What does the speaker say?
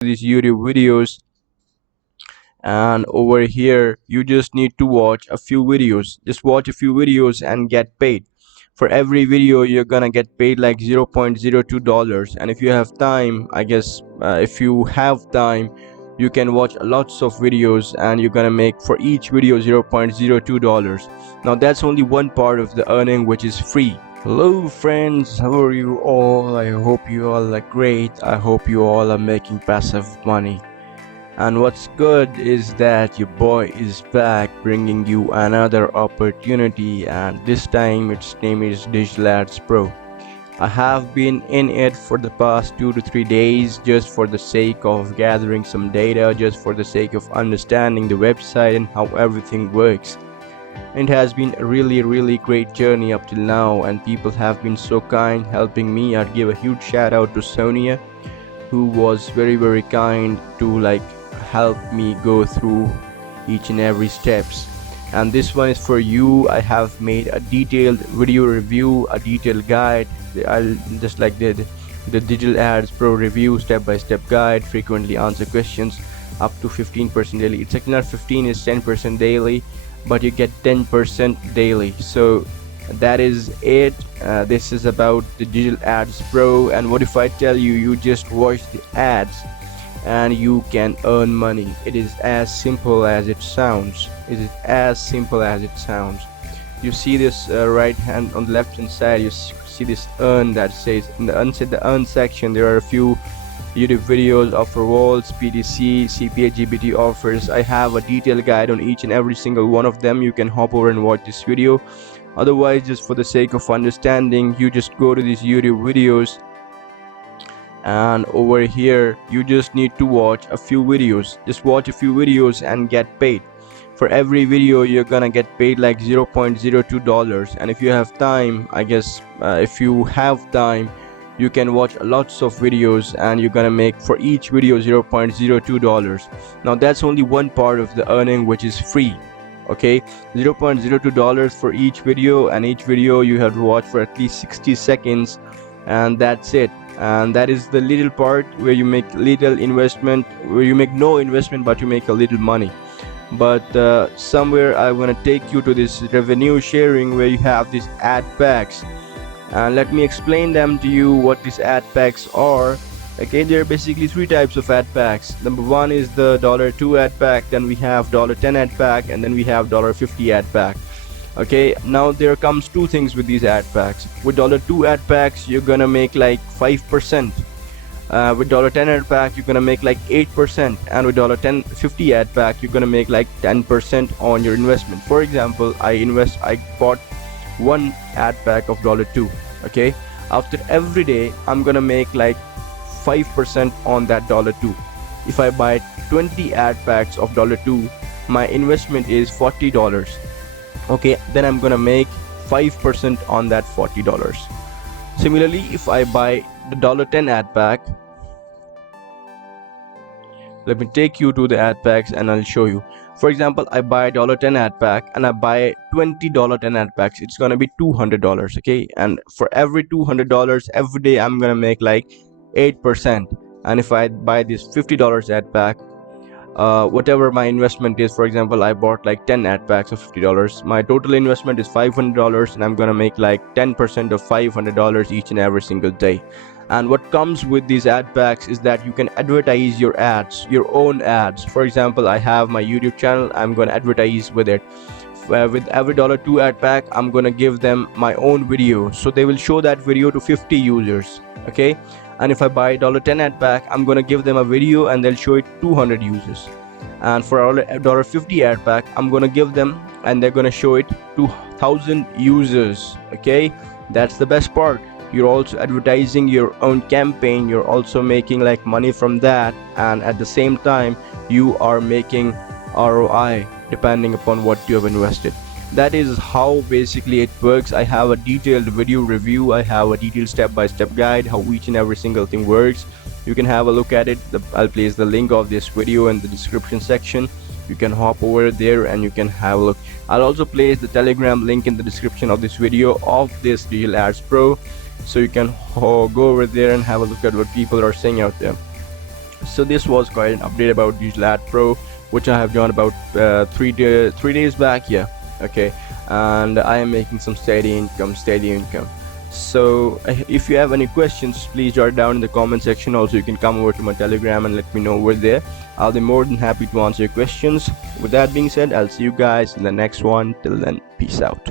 these YouTube videos, and over here you just need to watch a few videos. Just watch a few videos and get paid. For every video you're gonna get paid like $0.02, and if you have time, I guess if you have time, you can watch lots of videos and you're gonna make for each video $0.02. Now that's only one part of the earning, which is free. Hello friends, how are you all? I hope you all are great. I hope you all are making passive money. And what's good is that your boy is back bringing you another opportunity, and this time its name is Digital Ads Pro. I have been in it for the past 2 to 3 days just for the sake of gathering some data, just for the sake of understanding the website and how everything works. It has been a really great journey up till now, and people have been so kind helping me. I'd give a huge shout out to Sonia, who was very kind to help me go through each and every steps. And this one is for you. I have made a detailed video review, a detailed guide. I'll just like the Digital Ads Pro review, step-by-step guide, frequently answer questions, up to 15% daily. It's actually not 15, it's 10% daily, but you get 10% daily. So that is it. This is about the Digital Ads Pro. And what if I tell you, you just watch the ads and you can earn money? It is as simple as it sounds. It is as simple as it sounds. You see this right hand on the left hand side, you see this earn that says in the earn section there are a few YouTube videos, offer walls, PDC, CPA, GBT offers. I have a detailed guide on each and every single one of them. You can hop over and watch this video. Otherwise, just for the sake of understanding, you just go to these YouTube videos, and over here you just need to watch a few videos. Just watch a few videos and get paid. For every video you're gonna get paid like $0.02, and if you have time, I guess if you have time, you can watch lots of videos and you're gonna make for each video $0.02. Now that's only one part of the earning, which is free. Okay, $0.02 for each video, and each video you have to watch for at least 60 seconds, and that's it. And that is the little part where you make little investment, where you make no investment but you make a little money. But somewhere I'm gonna take you to this revenue sharing where you have these ad packs, and let me explain them to you what these ad packs are. Okay, there are basically three types of ad packs. Number one is the $2 ad pack, then we have $10 ad pack, and then we have $50 ad pack. Okay, now there comes two things with these ad packs. With $2 ad packs you're gonna make like 5%. With $10 ad pack you're gonna make like 8%, and with $50 ad pack you're gonna make like 10% on your investment. For example, I bought one ad pack of $2. Okay, after every day I'm gonna make like 5% on that $2. If I buy 20 ad packs of $2, my investment is $40. Okay, then I'm gonna make 5% on that $40. Similarly, if I buy the $10 ad pack, let me take you to the ad packs and I'll show you. For example, I buy $10 ad pack and I buy 20 $10 ad packs, it's gonna be $200. Okay, and for every $200 every day I'm gonna make like 8%. And if I buy this $50 ad pack, whatever my investment is, for example I bought like 10 ad packs of $50, my total investment is $500, and I'm gonna make like 10% of $500 each and every single day. And what comes with these ad packs is that you can advertise your ads, your own ads. For example, I have my YouTube channel, I'm gonna advertise with it. With every $2 ad pack I'm gonna give them my own video, so they will show that video to 50 users. Okay, and if I buy $10 ad pack I'm gonna give them a video and they'll show it 200 users. And for $50 ad pack I'm gonna give them and they're gonna show it to 1,000 users. Okay, that's the best part. You're also advertising your own campaign, you're also making like money from that, and at the same time you are making ROI depending upon what you have invested. That is how basically it works. I have a detailed video review, I have a detailed step-by-step guide how each and every single thing works. You can have a look at it. I'll place the link of this video in the description section. You can hop over there and you can have a look. I'll also place the Telegram link in the description of this video of this Digital Ads Pro, so you can go over there and have a look at what people are saying out there. So this was quite an update about Lat Pro, which I have done about 3 days back. Yeah, okay, and I am making some steady income. So if you have any questions, please jot down in the comment section. Also, you can come over to my Telegram and let me know over there. I'll be more than happy to answer your questions. With that being said, I'll see you guys in the next one. Till then, peace out.